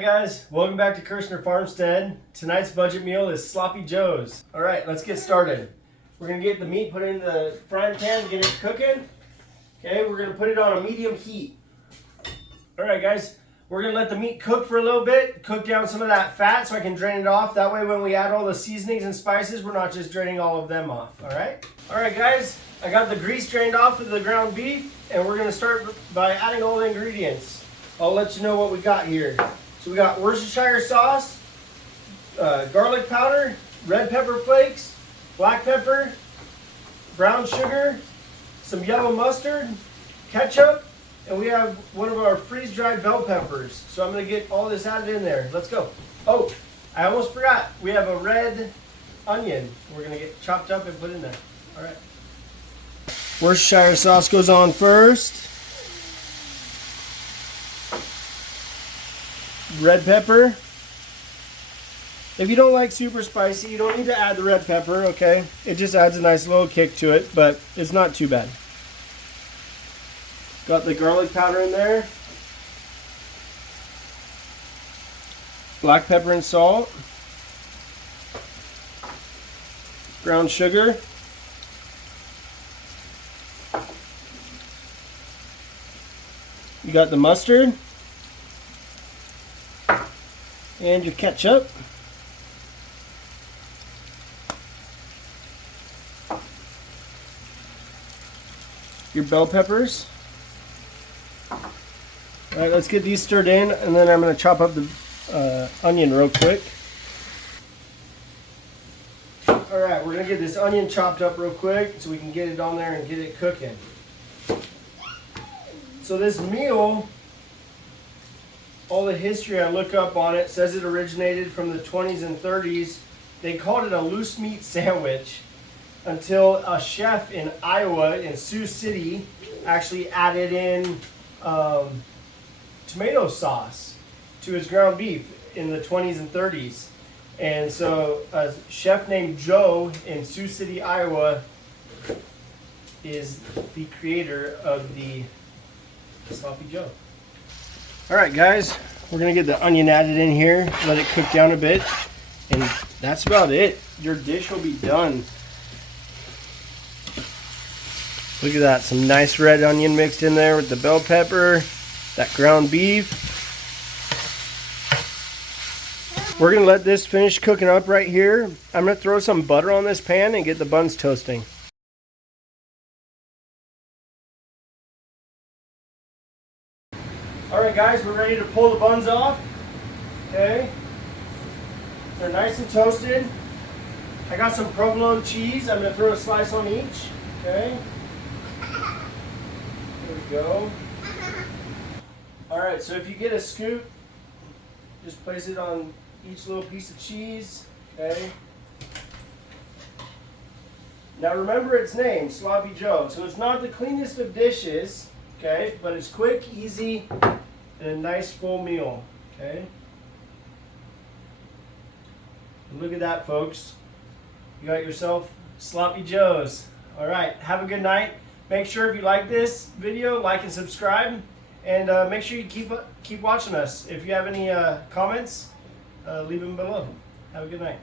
guys, welcome back to Kirshner Farmstead. Tonight's budget meal is Sloppy Joe's. All right, let's get started. We're gonna get the meat put in the frying pan, get it cooking. Okay, we're gonna put it on a medium heat. All right guys, we're gonna let the meat cook for a little bit, cook down some of that fat so I can drain it off. That way when we add all the seasonings and spices, we're not just draining all of them off, all right? All right guys, I got the grease drained off of the ground beef, and we're gonna start by adding all the ingredients. I'll let you know what we got here. So we got Worcestershire sauce, garlic powder, red pepper flakes, black pepper, brown sugar, some yellow mustard, ketchup, and we have one of our freeze-dried bell peppers. So I'm gonna get all this added in there. Let's go. Oh, I almost forgot. We have a red onion we're gonna get chopped up and put in there. All right. Worcestershire sauce goes on first. Red pepper. If you don't like super spicy, you don't need to add the red pepper, okay? It just adds a nice little kick to it, but it's not too bad. Got the garlic powder in there. Black pepper and salt. Brown sugar. You got the mustard. And your ketchup. Your bell peppers. Alright, let's get these stirred in, and then I'm going to chop up the onion real quick. Alright, we're going to get this onion chopped up real quick so we can get it on there and get it cooking. So this meal, all the history I look up on it says it originated from the 20s and 30s. They called it a loose meat sandwich until a chef in Iowa, in Sioux City, actually added in tomato sauce to his ground beef in the 20s and 30s. And so a chef named Joe in Sioux City, Iowa is the creator of the Sloppy Joe. All right guys, we're gonna get the onion added in here, let it cook down a bit, and that's about it. Your dish will be done. Look at that, some nice red onion mixed in there with the bell pepper, that ground beef. We're gonna let this finish cooking up right here. I'm gonna throw some butter on this pan and get the buns toasting. Alright guys, we're ready to pull the buns off. Okay. They're nice and toasted. I got some provolone cheese. I'm going to throw a slice on each. Okay. There we go. Alright, so if you get a scoop, just place it on each little piece of cheese. Okay. Now remember its name, Sloppy Joe. So it's not the cleanest of dishes. Okay, but it's quick, easy, and a nice full meal. Okay. And look at that, folks. You got yourself Sloppy Joe's. All right, have a good night. Make sure if you like this video, like and subscribe, and make sure you keep watching us. If you have any comments, leave them below. Have a good night.